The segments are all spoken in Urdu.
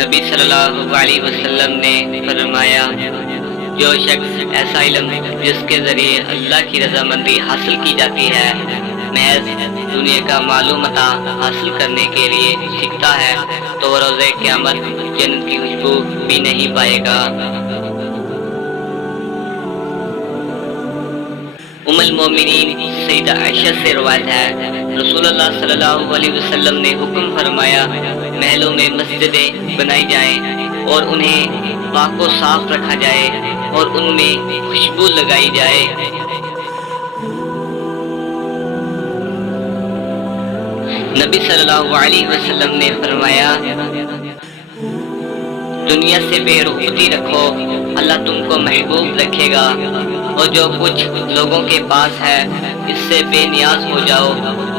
نبی صلی اللہ علیہ وسلم نے فرمایا جو شخص ایسا علم جس کے ذریعے اللہ کی رضامندی حاصل کی جاتی ہے محض دنیا کا معلوم متاع حاصل کرنے کے لیے سیکھتا ہے تو وہ روز قیامت جنت کی خوشبو بھی نہیں پائے گا۔ ام المومنین سیدہ عائشہ سے روایت ہے رسول اللہ صلی اللہ علیہ وسلم نے حکم فرمایا محلوں میں مسجدیں بنائی جائیں اور انہیں پاک و صاف رکھا جائے اور ان میں خوشبو لگائی جائے۔ نبی صلی اللہ علیہ وسلم نے فرمایا دنیا سے بے رغبتی رکھو اللہ تم کو محبوب رکھے گا، اور جو کچھ لوگوں کے پاس ہے اس سے بے نیاز ہو جاؤ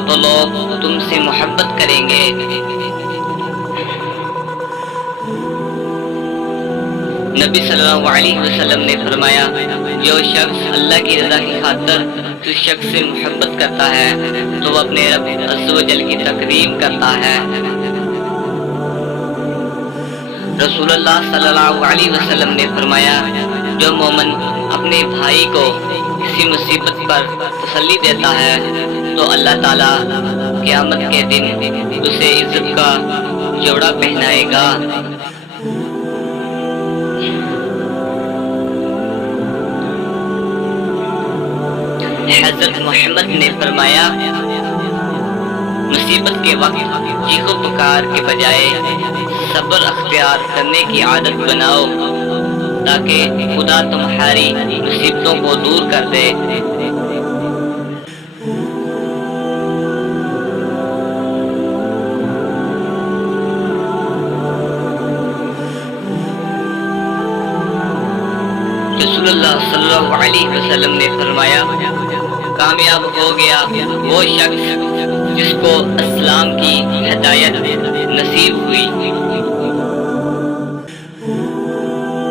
تو لوگ تم سے محبت کریں گے۔ نبی صلی اللہ علیہ وسلم نے فرمایا جو شخص اللہ کی رضا کی خاطر جس شخص سے محبت کرتا ہے تو وہ اپنے رب عز و جل کی تکریم کرتا ہے۔ رسول اللہ صلی اللہ علیہ وسلم نے فرمایا جو مومن اپنے بھائی کو کسی مصیبت پر تسلی دیتا ہے تو اللہ تعالیٰ قیامت کے دن اسے عزت کا جوڑا پہنائے گا۔ حضرت محمد نے فرمایا مصیبت کے وقت چیخ و پکار کے بجائے صبر اختیار کرنے کی عادت بناؤ تاکہ خدا تمہاری مصیبتوں کو دور کر دے۔ رسول اللہ صلی اللہ علیہ وسلم نے فرمایا کامیاب ہو گیا وہ شخص جس کو اسلام کی ہدایت نصیب ہوئی۔